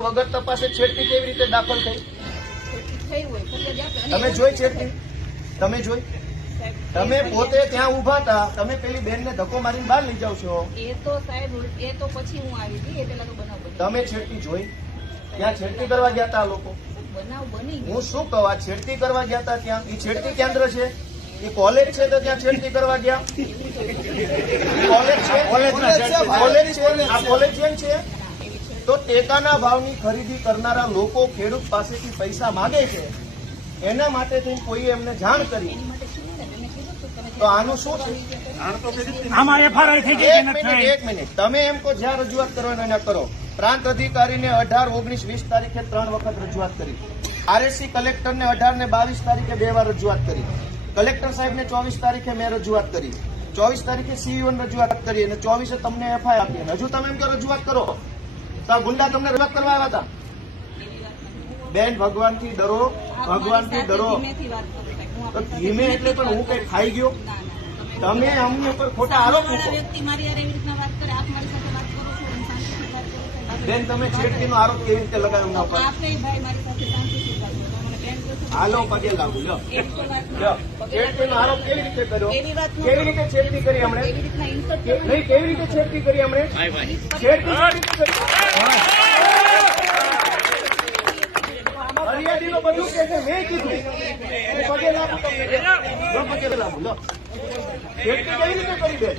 વગર તપાસે છેડતી કેવી રીતે દાખલ થઈ? તમે જોઈ છેડતી? તમે જોઈ? તમે પોતે ત્યાં ઉભા હતા, તમે પેલી બેન ને ધક્કો મારીને બહાર લઈ જાવ છો. એ તો સાહેબ એ તો પછી હું આવી હતી, એ પેલા તો બનાવ બન્યો. તમે છેડતી જોઈ? ત્યાં છેડતી કરવા ગયા હતા લોકો? બનાવ બની હું શું કહું, છેડતી કરવા ગયા હતા ત્યાં? એ છેડતી કેન્દ્ર છે, એ કોલેજ છે, તો ત્યાં છેડતી કરવા ગયા? કોલેજ છે, આ કોલેજ કેમ છે? તો ટેકાના ભાવની ખરીદી કરનારા લોકો ખેડૂત પાસેથી પૈસા માંગે છે, એના માટે થઈને કોઈ એમને જાણ કરી, તો આનું શું છે? એક મિનિટ, તમે એમ કહો જ્યાં રજૂઆત કરવાનો એને કરો. પ્રાંત અધિકારીને 18, 19, 20 તારીખે 3 વખત રજૂઆત કરી. આરએસસી કલેક્ટરને 18 ને 22 તારીખે 2 વાર રજૂઆત કરી. કલેક્ટર સાહેબને 24 તારીખે મેં રજૂઆત કરી. 24 તારીખે સીઈઓ ને રજૂઆત કરી અને 24 તમને એફઆઈઆર આપી. હજુ તમે એમ કહો રજૂઆત કરો, તો ગુંડા તમને રજૂઆત કરવા આવ્યા હતા? બેન, ભગવાનથી ડરો, ભગવાનથી ડરો. તો ધીમે એટલે પણ હું કઈ ખાઈ ગયો? તમે અમને ઉપર ખોટા આરોપ મૂકો. બેન, તમે છેડતીનો આરોપ કેવી રીતે લગાવ્યો ના ઉપર? હાલો, પગે લાગુ. લો, છેડતીનો આરોપ કેવી રીતે કર્યો? કેવી રીતે છેડતી કરી હમણે? નહીં, કેવી રીતે છેડતી કરી હમણે? છેડતી હરિયાળીનો બધું કે છે, મેં કીધું. પગે લાગુ તમને, પગે લાગુ. લો, છેડતી કેવી રીતે કરી બેન?